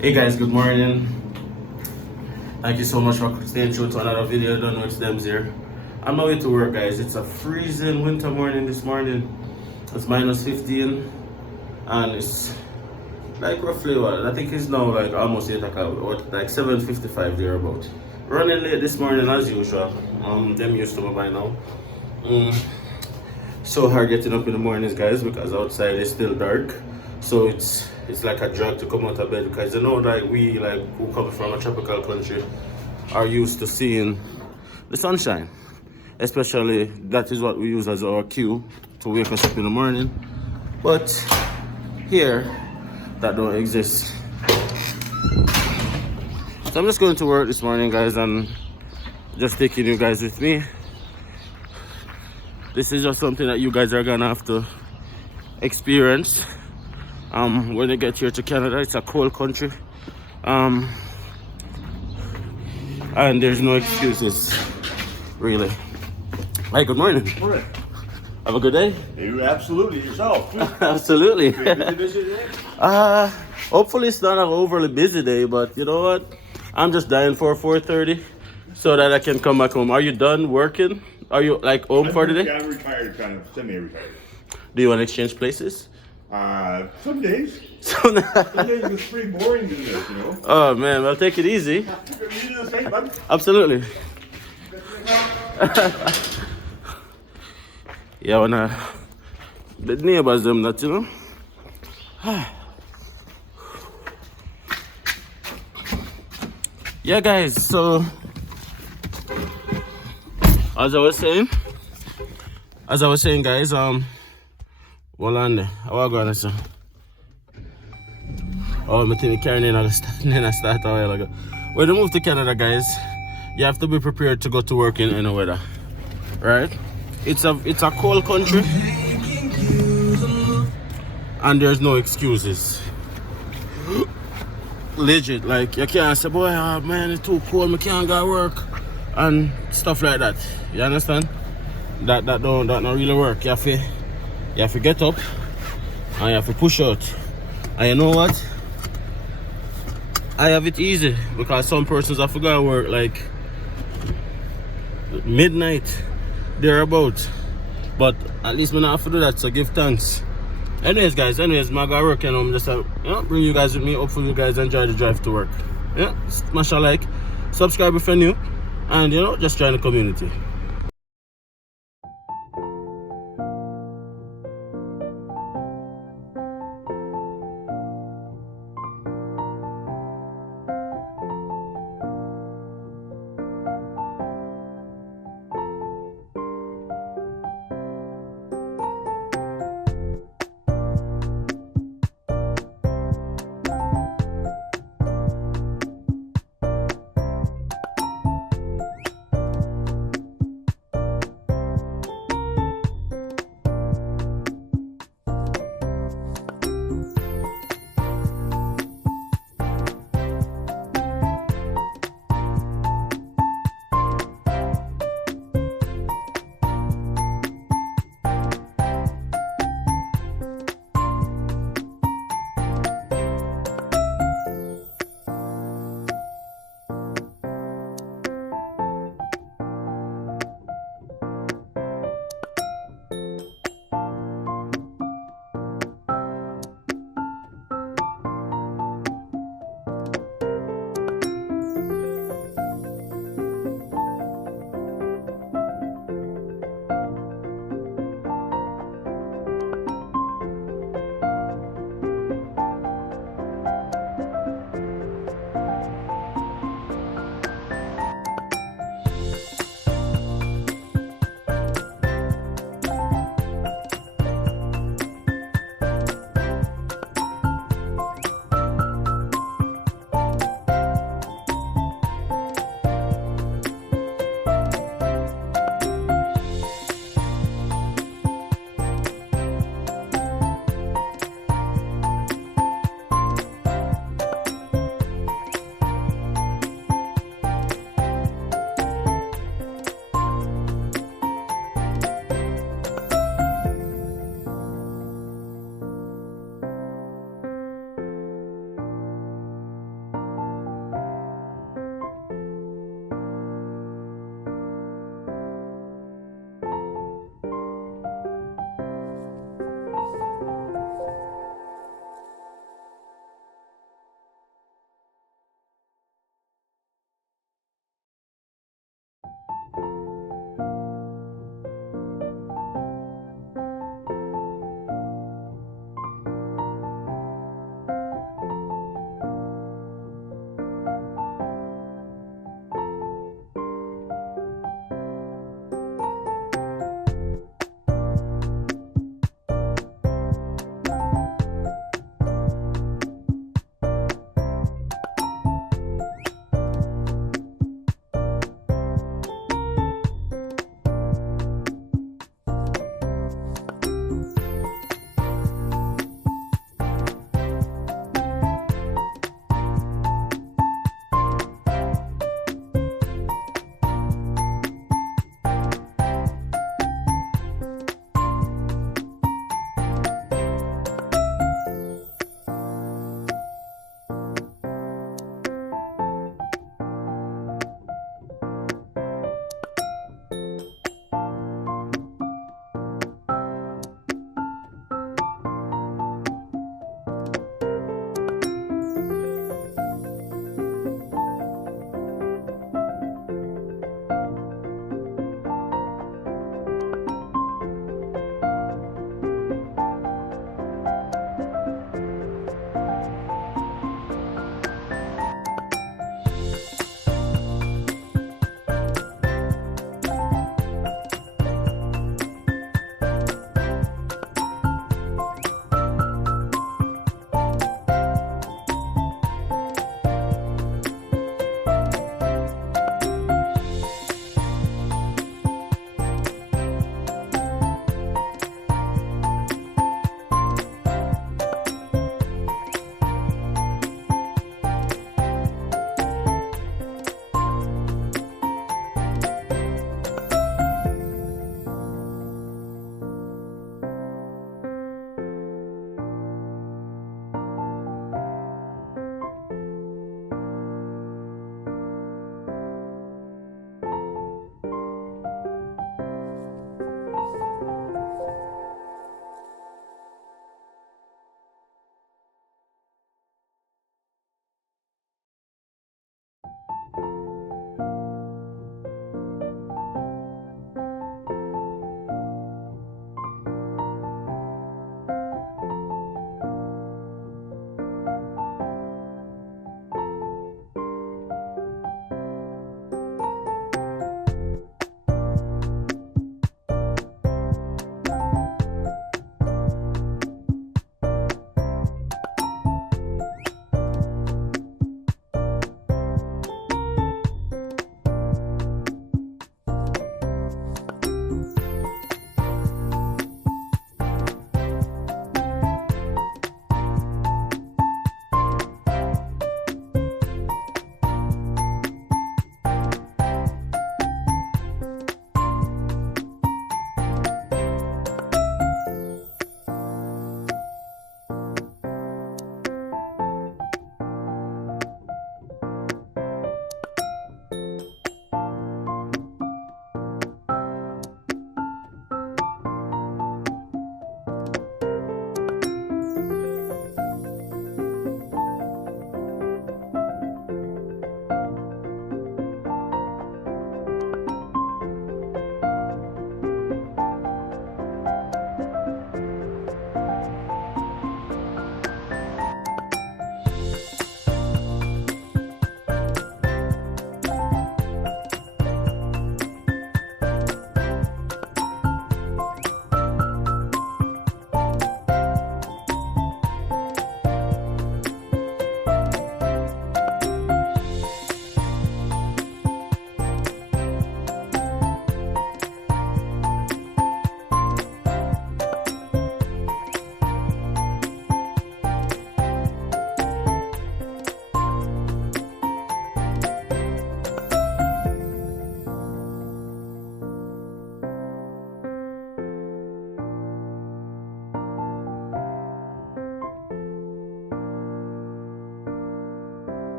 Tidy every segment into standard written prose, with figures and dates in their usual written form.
Hey guys, good morning. Thank you so much for staying tuned to another video. Don't know it's Dems here. I'm on my way to work, guys. It's a freezing winter morning this morning. It's minus 15 and it's like roughly what? I think it's now like almost 8 o'clock, or like 7:55 thereabout. Running late this morning as usual. Them used to me by now. So hard getting up in the mornings, guys, because outside it's still dark. So it's like a drag to come out of bed, because you know, like we like who come from a tropical country are used to seeing the sunshine. Especially that is what we use as our cue to wake us up in the morning. But here that don't exist. So I'm just going to work this morning, guys, and just taking you guys with me. This is just something that you guys are gonna have to experience when you get here to Canada. It's a cold country, and there's no excuses, really. Hi, good morning. Morning. Have a good day. You absolutely yourself. Absolutely. Busy day? Hopefully it's not an overly busy day, but you know what? I'm just dying for 4:30 so that I can come back home. Are you done working? Are you like home for the day? I'm retired, kind of semi-retired. Do you want to exchange places? Some days. So Some days it's pretty boring doing this, you know. oh man, well, take it easy. You do the same, bud. Absolutely. Yeah, when the neighbors them that, you know. Yeah, guys, so as I was saying, guys, well on there, how are you going, sir? Oh, my team carrying in a start a while ago. When you move to Canada, guys, you have to be prepared to go to work in any weather, right? It's a cold country, and there's no excuses. Legit, like you can't say, boy, oh, man, it's too cold, I can't go to work, and stuff like that. You understand? That don't really work. You have to get up and you have to push out. And you know what? I have it easy because some persons have to go to work like midnight thereabout. But at least we not have to do that, so give thanks. Anyways, guys, I gotta work and I'm just bring you guys with me. Hopefully you guys enjoy the drive to work. Yeah, smash a like, subscribe if you're new, and you know, just join the community.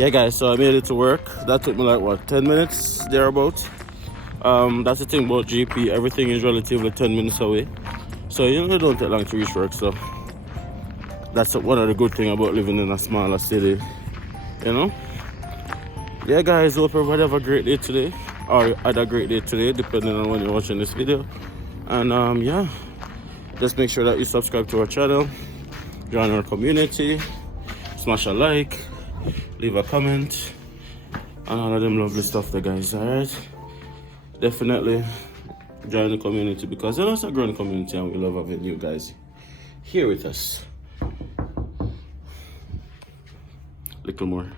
Yeah, guys, so I made it to work. That took me like what, 10 minutes thereabout. That's the thing about GP, everything is relatively 10 minutes away. So you know, it don't take long to reach work. So that's one of the good things about living in a smaller city, you know. Yeah, guys, hope everybody have a great day today, or had a great day today, depending on when you're watching this video. And yeah, just make sure that you subscribe to our channel, join our community, smash a like, leave a comment, and all of them lovely stuff there, guys. All right, definitely join the community, because it's a growing community and we love having you guys here with us. Little more.